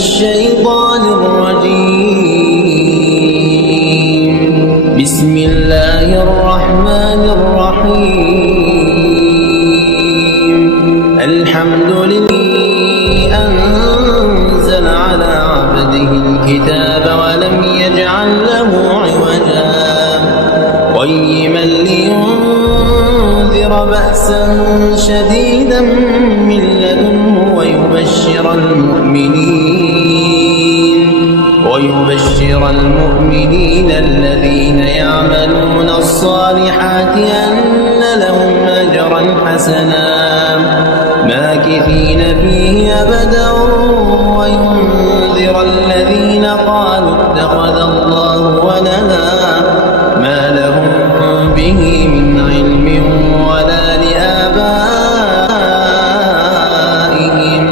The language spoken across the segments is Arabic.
الشيطان الرجيم. بسم الله الرحمن الرحيم. الحمد لله أنزل على عبده الكتاب ولم يجعل له عوجا قيما لينذر بأسا شديدا من لدنه ويبشر المؤمنين الذين يعملون الصالحات أن لهم أجرا حسنا ماكثين فيه أبدا وينذر الذين قالوا اتخذ الله ولدا ما لهم به من علم ولا لآبائهم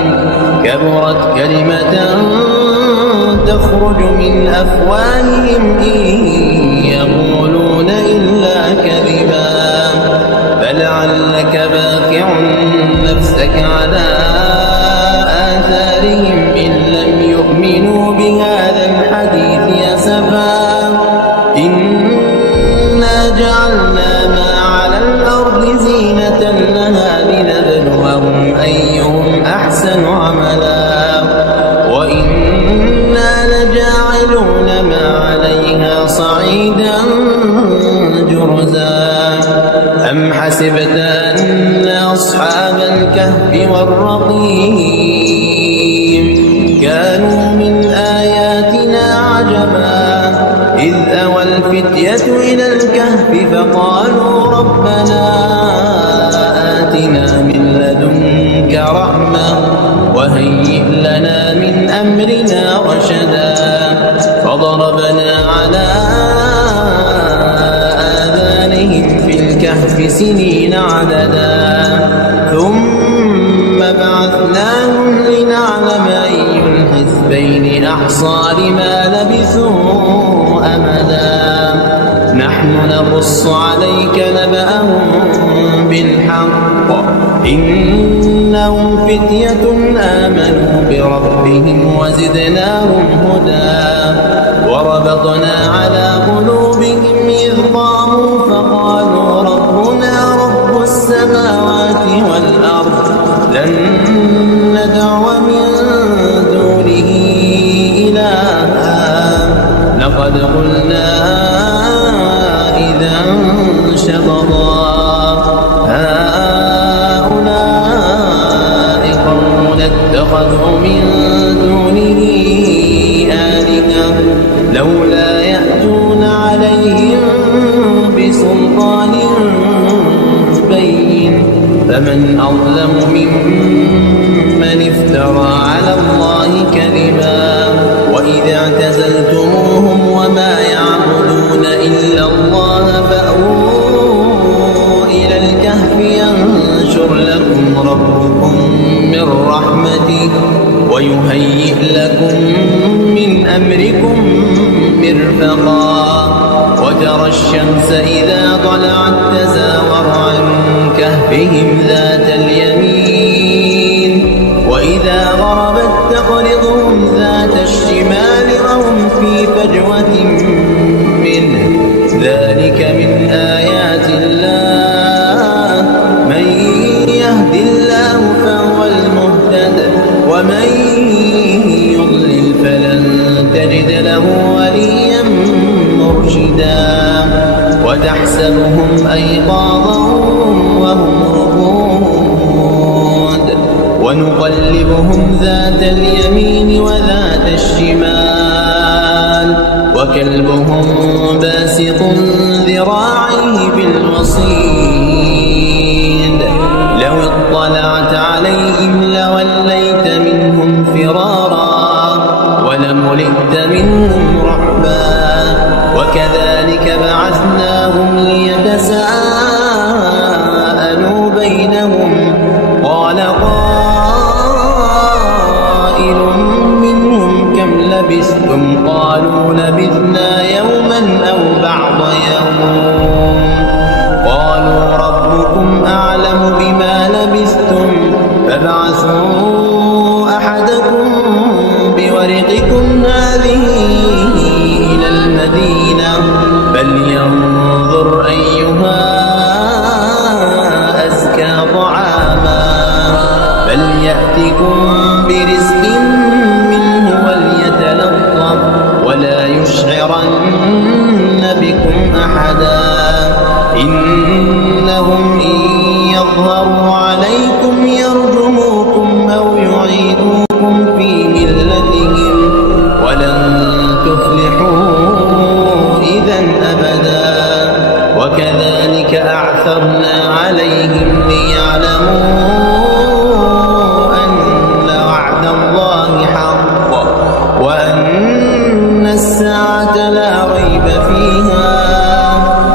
كبرت كلمة تخرج من أفواههم إن يقولون إلا كذبا فلعلك باخع نفسك على آثارهم إن لم يؤمنوا بهذا الحديث أسفا إنا جعلنا ما على الأرض زينة لها لنبلوهم أيهم أحسن عملا وإنا لجاعلون ما عليها صعيدا جرزا أم حسبت أن أصحاب الكهف والرقيم كانوا من آياتنا عجبا إذ أوى الفتية إلى الكهف فقالوا ربنا آتنا من لدنك رحمة وهيئ لنا من أمرنا رشدا فضربنا على آذانهم في الكهف سنين عددا ثم بعثناهم لنعلم أي الحزبين أحصى لما لبثوا أمدا نحن نقص عليك نبأهم بالحق إنهم فتية آمنوا بربهم وزدناهم هدى وربطنا على قلوبهم إذ قاموا فقالوا ربنا رب السماوات والأرض لن ندعو من دونه إلها لقد قلنا إذا شططا هؤلاء قوم اتخذوا من دونه آلهة لولا يأتون عليهم بسلطان بين فمن أظلم ممن افترى على الله كذبا وإذا اعتزلتموهم وما يعبدون إلا الله فأووا إلى الكهف ينشر لكم ربكم من رحمته ويهيئ لكم من أمركم مرفقا وترى الشمس إذا طلعت تزاور عن كهفهم ذات اليمين وإذا غربت تقرضهم ذات الشمال وهم في فجوة منه ذلك من آيات الله من يهد الله فهو المهتد ومن يضلل فلن تجد له وليا مرشدا وتحسبهم أيقاظا وهم رقود ونقلبهم ذات اليمين وذات الشمال وكلبهم باسط ذراعيه بالوصيد لو اطلعت عليهم لوليت منهم فرارا ولملئت منهم رعبا وكذلك بعثناهم ليتساءلوا بينهم قال قائل منهم كم لبثتم قالوا لبثنا يوما أو بعض يوم قالوا ربكم أعلم بما لبثتم فابعثوا أحدكم أحدا إنهم إن يظهروا عليكم يرجموكم أو يعيدوكم في ملتهم ولن تفلحوا إذا أبدا وكذلك أعثرنا عليهم ليعلموا أن وعد الله حق وأن الساعة لا ريب فيها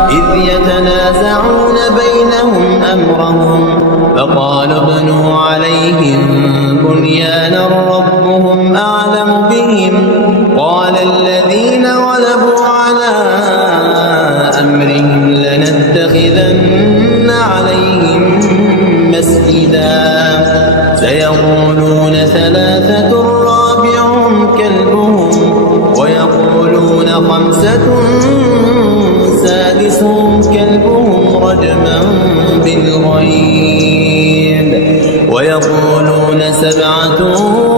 إذ يتنازعون بينهم أمرهم فقالوا ابنوا عليهم بنيانا ربهم أعلم بهم قال الذين غلبوا على أمرهم لنتخذن عليهم مسجدا سيقولون ثلاثة رابعهم كلبهم ويقولون خمسة سادسهم كلبهم رجما بالغيب ويقولون سبعة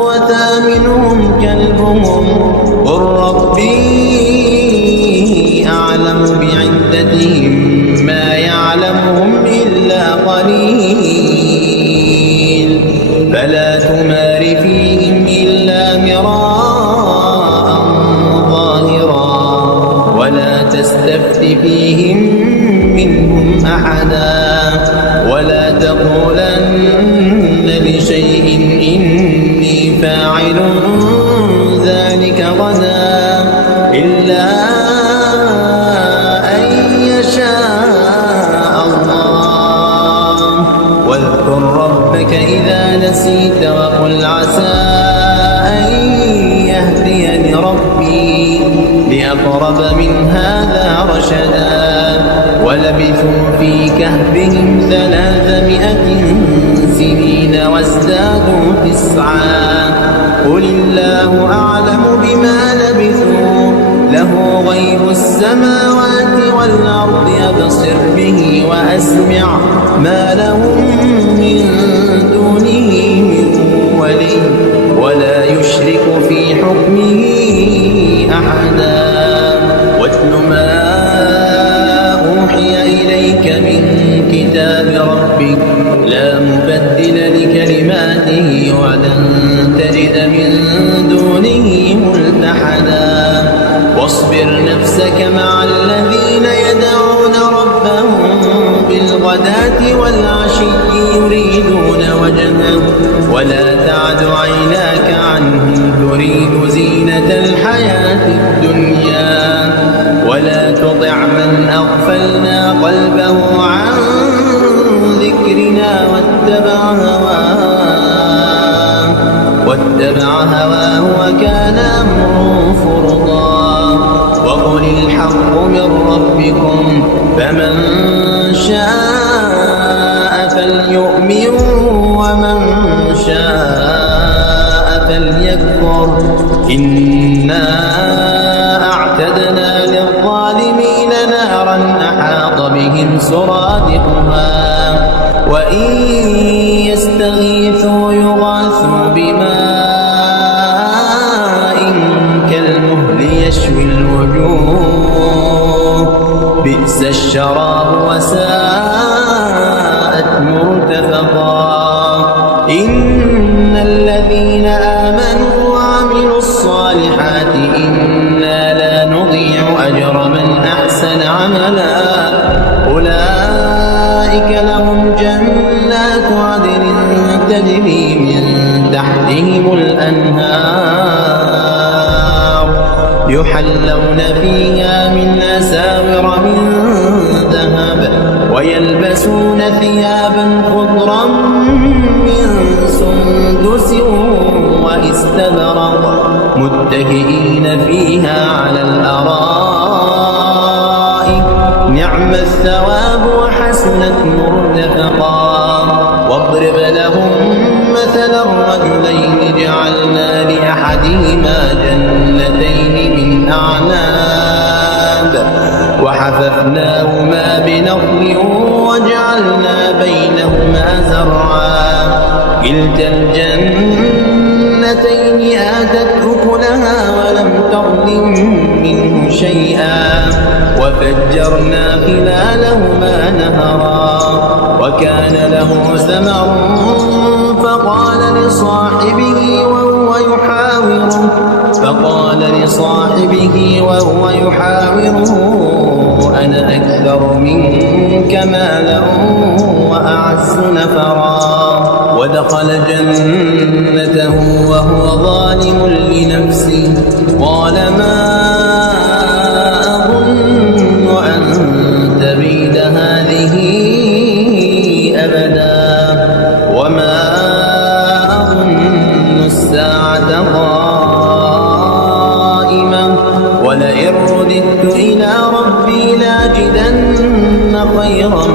وثامنهم كلبهم قل ربي أعلم بعدتهم ما يعلمهم إلا قليل فلا تمار فيهم إلا مراء ظاهرا ولا تستفت فيهم منهم أحدا ولا تقولن لشيء إني فاعل ذلك غدا إلا أن يشاء الله واذكر ربك إذا نسيت وقل عسى أن يهديني ربي لأقرب من هذا رشدا ولبثوا في كهفهم 300 سنين وازدادوا 9 قل الله أعلم بما لبثوا له غيب السماوات والأرض أبصر به وأسمع ما لهم من دونه من ولي ولا يشرك في حكمه أحدا واتل ما أوحي إليك من كتاب ربك لا مبدل لكلماته ولن تجد من دونه ملتحدا واصبر نفسك مع الذين يدعون ربهم بالغداة والعشي يريدون وجهه ولا تعد عيناك عنهم تريد زينة الحياة الدنيا ولا تطع من أغفلنا قلبه عن ذكرنا واتبع هواه وكان أمره فرطا وقل الحق من ربكم فمن شاء فليؤمن ومن شاء فليكفر إنا أعتدنا للظالمين نارا أحاط بهم سرادقها وإن يستغيثوا يغاثوا بماء كالمهل يشوي الوجوه بئس الشراب وساءت مرتفقا إن الذين آمنوا وعملوا الصالحات إنا لا نضيع أجر من أحسن عملا أولئك لهم جنات عدن تجري من تحتهم الأنهار يحلون فيها من أساور من ذهب ويلبسون ثيابا خضرا من سندس واستبرق متكئين فيها على الأرائك نعم الثواب وحسنت مرتفقا واضرب لهم مثلا الرجلين جعلنا لأحدهما جنتين من أعناب وحففناهما بنخل وجعلنا بينهما زرعا كلتا الجنتين آتت أكلها ولم تظلم منه شيئا وفجرنا وفجرنا خلالهما نهرا وكان له ثمر فقال لصاحبه وهو يحاوره أنا أكثر منك مالا وأعز نفرا ودخل جنته وهو ظالم لنفسه قال ما أظن أن تبيد هذه أبدا وما أظن الساعة قائمة ولئن رددت إلى ربي لاجدن خيرا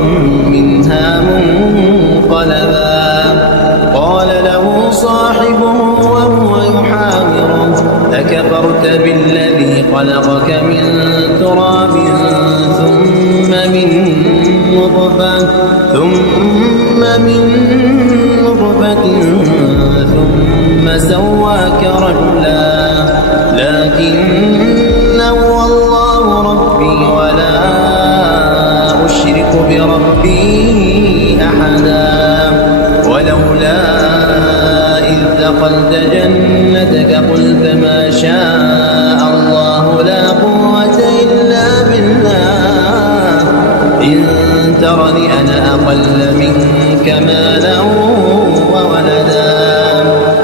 منها منقلبا قال له صاحبه وهو يحاوره أكفرت بالذي خلقك من تراب ثم من نطفة ثم سواك رجلا لكن هو الله ربي ولا أشرك بربي أحدا ولولا إذ دخلت جنتك قلت ما شاء الله لا قوة إلا بالله إن ترني أنا أقل منك مالا وولدا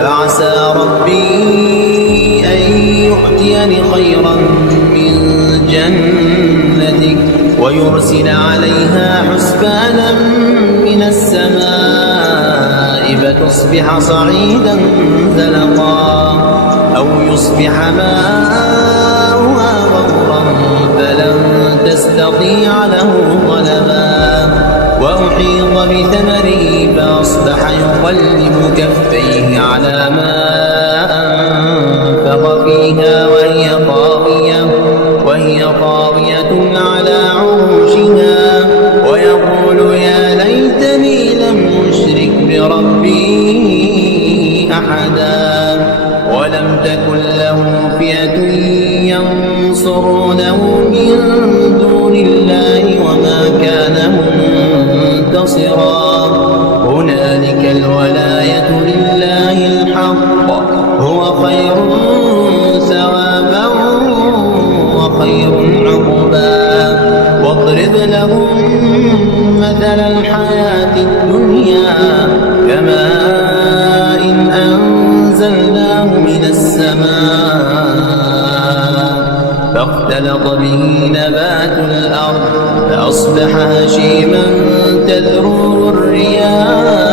فعسى ربي أن يؤتيني خيرا من جنتك ويرسل عليها حسبانا من السماء فتصبح صعيدا زلقا أو يصبح ماؤها غورا فلن تستطيع له طلبا وأحيط بثمره فأصبح يقلب كفيه على ما أنفق فيها وهي خاوية على عروشها ويقول يا ليتني لم أشرك بربي أحدا ولم تكن له فئة ينصرونه من دون الله وما كان منتصرا هنالك الولاية لله الحق هو خير ثوابا وخير عقبا واضرب لهم مثل الحياة الدنيا كماء أنزلناه من السماء فاختلط به نبات الأرض فأصبح هشيما تذروه الرياح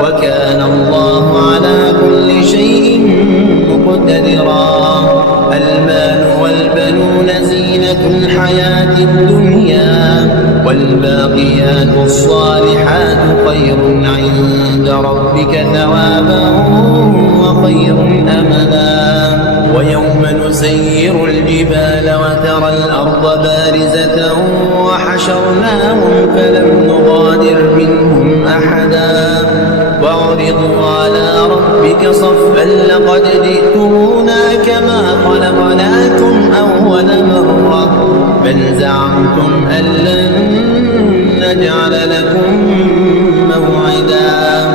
وكان الله على كل شيء مقتدرا المال والبنون زينة الحياة الدنيا والباقيات الصالحات خير عند ربك ثوابا وخير أملا ويوم نسير الجبال وترى الأرض بارزة وحشرناهم فلم نغادر منهم أحدا وعرضوا على ربك صفا لقد جئتمونا كما خلقناكم أول مرة بل زعمتم أن لن نجعل لكم موعدا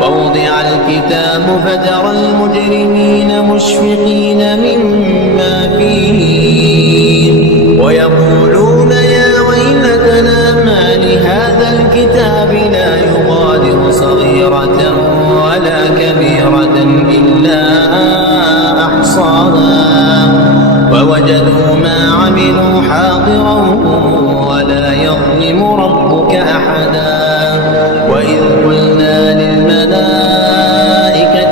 ووضع الكتاب فترى المجرمين مشفقين مما فيه ويقولون يا ويلتنا ما لهذا الكتاب لا يغادر صغيرة ولا كبيرة إلا أحصاها ووجدوا ما عملوا حاضرا ولا يظلم ربك أحدا وإذ قلنا للملائكة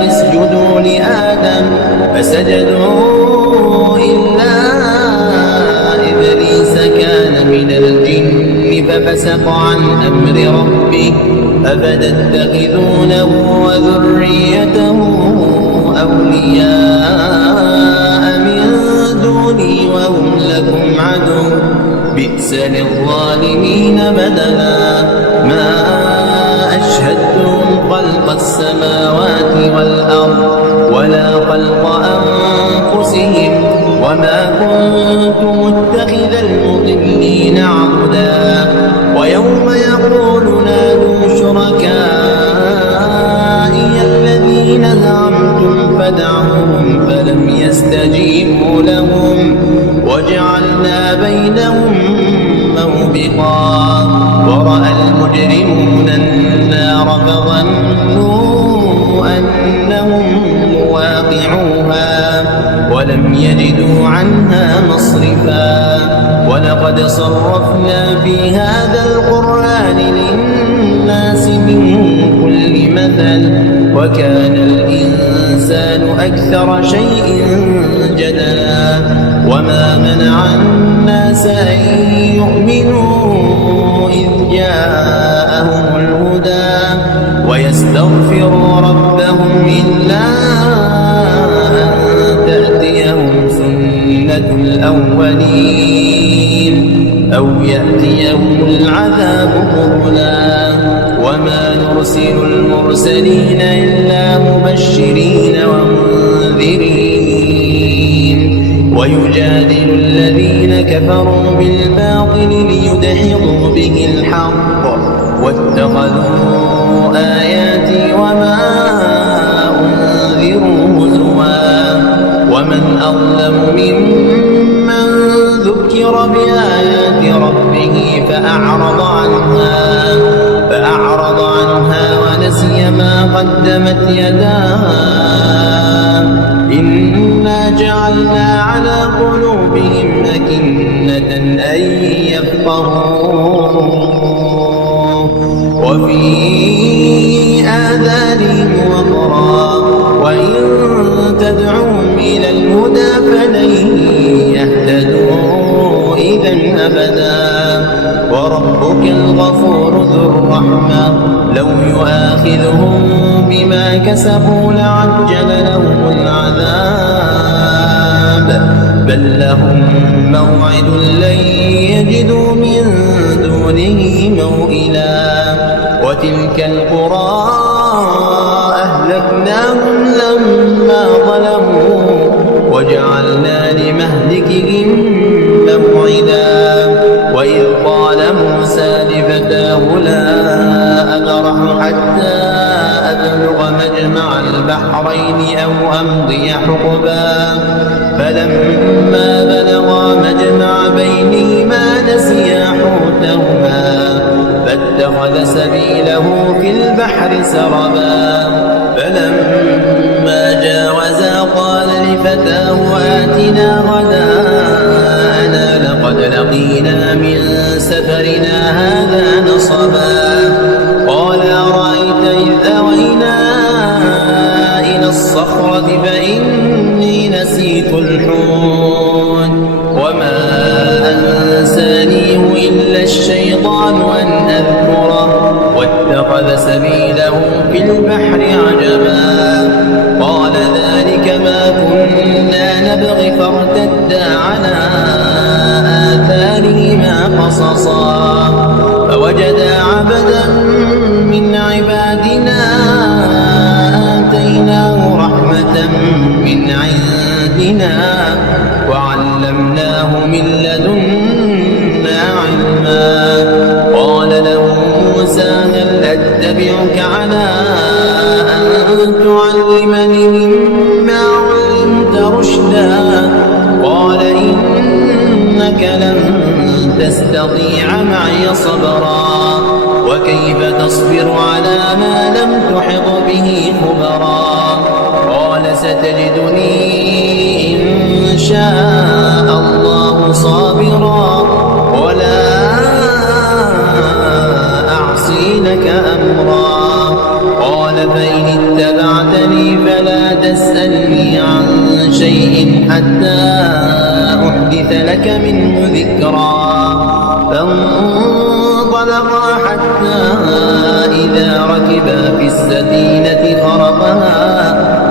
اسجدوا لآدم فسجدوا إلا إبليس كان من الجن ففسق عن أمر ربه أفتتخذونه وذريته أولياء من دوني وهم لكم عدو بئس للظالمين بدلا ما أشهدتهم خلق السماوات والأرض ولا خلق أنفسهم وما كنت متخذ المضلين عضدا ويوم يقول نادوا شركائي الذين زعمتم فدعوهم فلم يستجيبوا لهم وجعلنا بينهم موبقا ورأى المجرمون النار فظنوا أنهم مواقعوها ولم يجدوا عنها مصرفا ولقد صرفنا في هذا القرآن للناس من كل مثل وكان الإنسان أكثر شيء جدلا وما منع الناس أن يؤمنوا إذ جاءهم الهدى ويستغفروا ربهم إلا أن تأتيهم سنة الأولين أو يأتيهم العذاب قبلا وما نرسل المرسلين إلا مبشرين ومنذرين ويجادل الذين كفروا بالباطل ليدحضوا به الحق واتخذوا آياتي وما أنذروا هزوا ومن أظلم ممن ذكر بآيات ربه فأعرض عنها ونسي ما قدمت يداه إنا جعلنا على قلوبهم أكنة أن يفقهوه وفي آذانهم وقرا وإن تدعوهم إلى الهدى فلن يهتدوا إذا أبدا وربك الغفور ذو الرحمة لو يؤاخذهم بما كسبوا لعجل لهم العذاب بل لهم موعد لن يجدوا من دونه موئلا وتلك القرى أهلكناهم لما ظلموا وجعلنا لمهلكهم موعدا وإذ قال موسى لفتاه لا أبرح حتى أبلغ مجمع البحرين أو أمضي حقبا فلما بلغا مجمع بينهما نسيا حوتهما فاتخذ سبيله في البحر سربا فلما جاوزا قال لفتاه آتنا غداءنا لقد لقينا من سفرنا هذا نصبا قال أرأيت إذ أوينا إلى الصخرة فإني نسيت الحوت وما أنسانيه إلا الشيطان أن أذكره واتخذ سبيله في البحر عجبا قال ذلك ما كنا نبغي فارتدا على آثارهما قصصا فوجدا عبدا من عبادنا آتيناه رحمة من عندنا وعلمناه من لدنا علما قال له موسى هل أتبعك على أن تعلمني مما علمت رشدا قال إنك لن تستطيع معي صبرا وكيف تصبر على ما لم تحط به خبرا قال ستجدني إن شاء الله صابرا ولا أعصي لك أمرا قال فإن اتبعتني فلا تسألني عن شيء حتى أحدث لك منه ذكرا فانطلقا حتى إذا ركبا في السفينة خرقها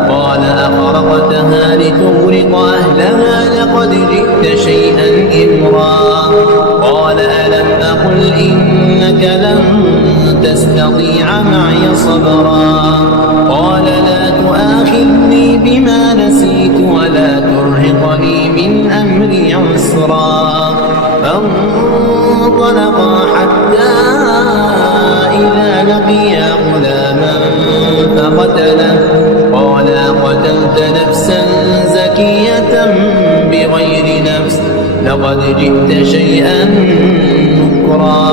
قال أخرقتها لتغرق أهلها لقد جئت شيئا إمرا قال ألم أقل إنك لن تستطيع معي صبرا قال لا تؤاخذني بما نسيت ولا ترهقني من إذا لقيا غلاما فقتله قال قتلت نفسا زكية بغير نفس لقد جئت شيئا نكرا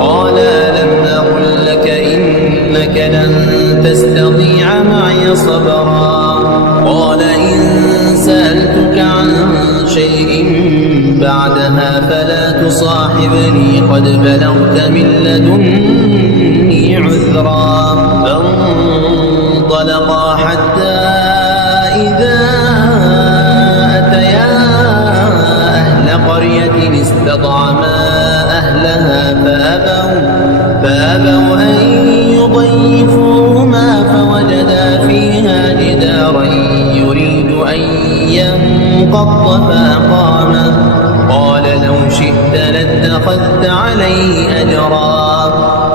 قال ألم أقل لك إنك لن تستطيع معي صبرا قال إن سألتك عن شيء بعدها فلا تصاحبني قد بلغت من لدني عذرا فانطلقا حتى إذا أتيا أهل قرية استطعما أهلها فأبوا أن يضيفوهما فوجدا فيها جدارا يريد أن ينقض فأقامه قال لو شئت لاتخذت عليه أجرا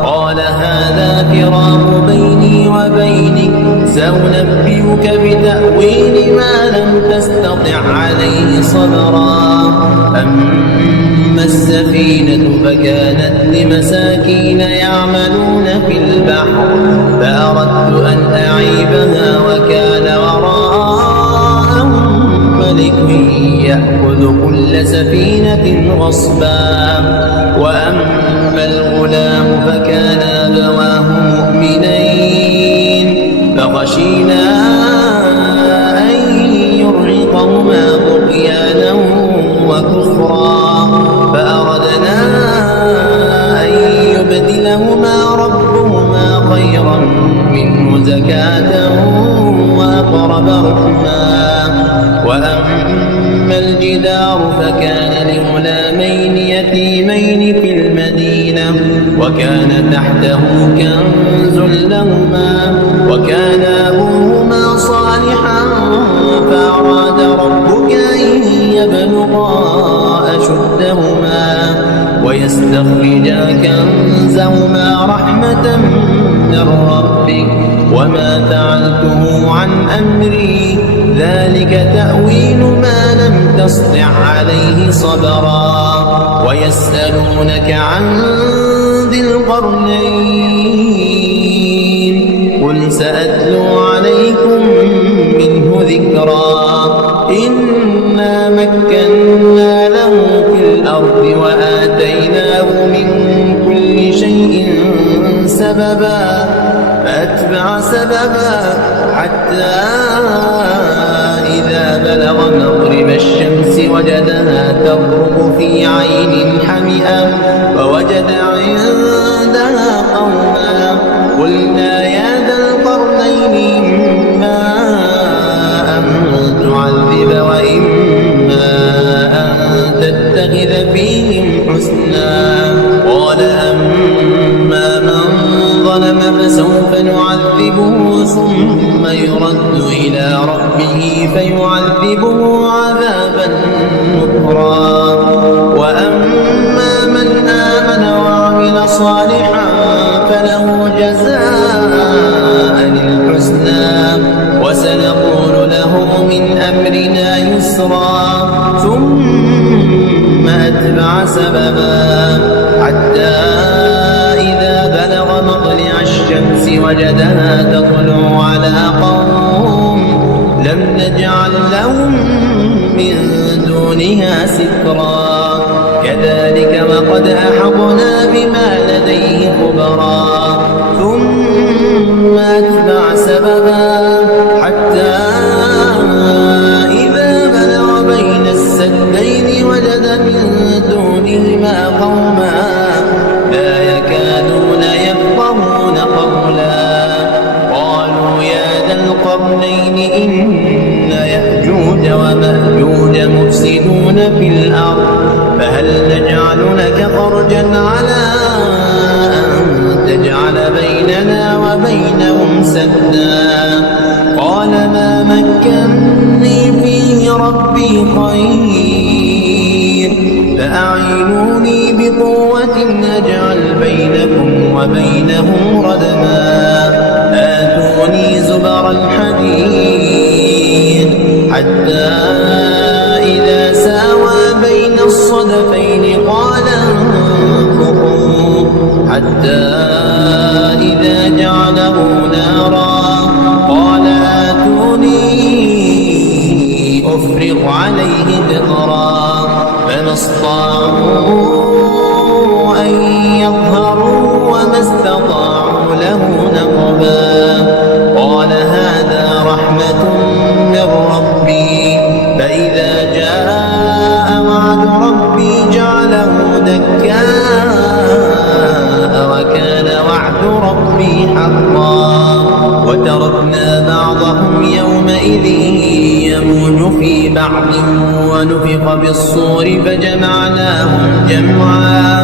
قال هذا فراق بيني وبينك سأنبئك بتأويل ما لم تستطع عليه صبرا أما السفينة فكانت لمساكين يعملون في البحر فأردت أن أعيبها وكان وراءهم ملك يأخذ كل سفينة غصبا وأما الغلام فكان أبواه مؤمنين فخشينا أن يرهقهما طغيانا وكفرا فأردنا أن يبدلهما ربهما خيرا منه زكاة وأقرب رحما وأما الجدار فكان لغلامين يتيمين في المدينة وكان تحته كنز لهما وكان أبوهما صالحا فأراد ربك أن يبلغا أشدهما ويستخرجا كنزهما رحمة من ربك وما فعلته عن أمري ذلك تأويل ما لم تسطع عليه صبرا ويسألونك عن ذي القرنين قل سأتلو عليكم منه ذكرا إنا مكنا له في الأرض وآتيناه من كل شيء سببا فأتبع سببا حتى إذا بلغ مغرب الشمس وجدها تغرب في عين حمئة ووجد عندها قوما قلنا يا ذا القرنين إما أن تعذب وإما أن تتخذ فيهم حسنا قال أما من ظلم فسوف نعذبه ثم يرد إلى ربه فيعذبه عذابا نكرا وأما من آمن وعمل صالحا فله جزاء الحسنى وسنقول له من أمرنا يسرا ثم أتبع سببا حتى إذا بلغ مطلع الشمس وجدها تطلع على قوم لم نجعل لهم من دونها سترا كذلك وقد أحطنا بما لديه خبرا ثم أتبع سببا حتى إذا بلغ بين السدين وجد من دونهما قوما لا يكادون يفقهون قولا قالوا يا ذا القرنين إن يأجوج ومأجوج مفسدون في الأرض فهل نجعل لك خرجا على أن تجعل بيننا وبينهم سدا قال ما مكني فيه ربي خير فأعينوني بقوة أجعل بينكم وبينهم ردما آتوني زبر الحديد حتى إذا ساوى بين الصدفين قال انفخوا حتى يفرغ عليه قطرا فما استطاعوا أن يظهروا وما استطاعوا له نقبا قال هذا رحمة من ربي فإذا جاء وعد ربي جعله دكاء وكان وعد ربي حقا وتركنا بعضهم يومئذ يموج في بعض ونفخ بالصور فجمعناهم جمعا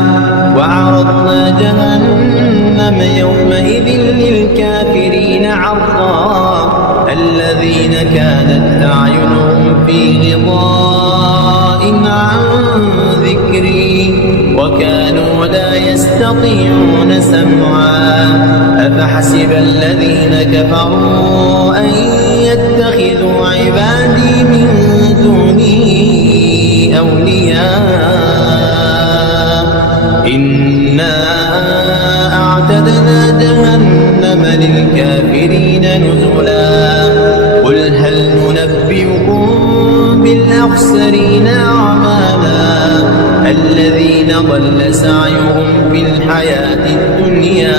وعرضنا جهنم يومئذ للكافرين عرضا الذين كانت أعينهم في غطاء عن ذكري وكانوا لا يستطيعون سمعا أفحسب الذين كفروا أن يتخذوا عبادي من دوني أولياء إنا أعتدنا جهنم للكافرين نزلا قل هل ننبئكم بالأخسرين أعمالا الذين ضل سعيهم في الحياة الدنيا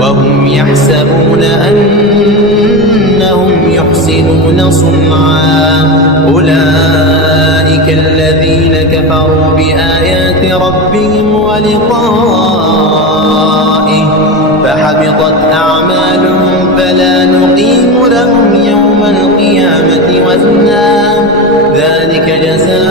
وهم يحسبون أنهم يحسنون صنعا أولئك الذين كفروا بآيات ربهم ولقائه فحبطت أعمالهم فلا نقيم لهم يوم القيامة وزنا ذلك جزاؤهم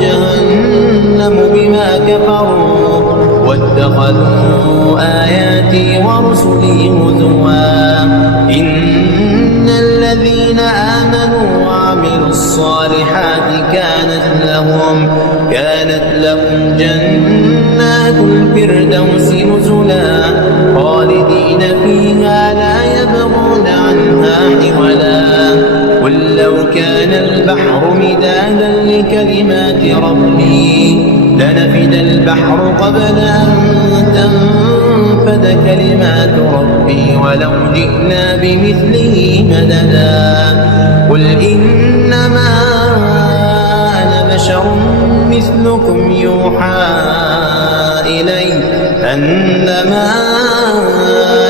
جهنم بما كفروا واتخذوا آياتي ورسلي هزوا إن الذين آمنوا وعملوا الصالحات كانت لهم جنات الفردوس نزلا خالدين فيها لا يبغون عنها حولا قل لو كان البحر مدادا لكلمات ربي لنفد البحر قبل أن تنفد كلمات ربي ولو جئنا بمثله مددا قل إنما أنا بشر مثلكم يوحى إلي أنما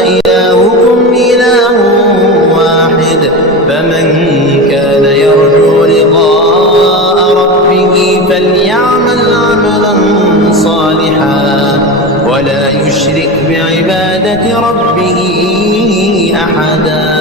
إلهكم إله واحد فمن كان يرجو لقاء ربه فليعمل عملا صالحا ولا يشرك بعبادة ربه أحدا